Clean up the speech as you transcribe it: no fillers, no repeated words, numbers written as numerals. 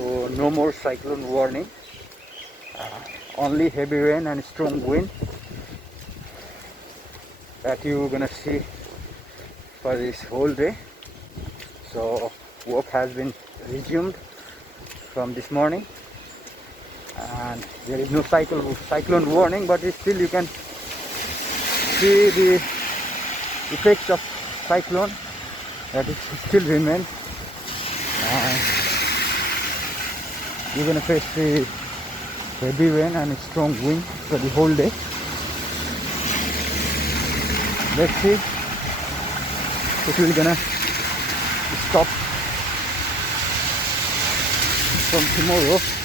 So no more cyclone warning, only heavy rain and strong wind that you're gonna see for this whole day. So work has been resumed from this morning, and there is no cyclone warning, but still you can see the effects of cyclone that it still remains. You're gonna face the heavy rain and strong wind for the whole day. Let's see if we're gonna stop from tomorrow.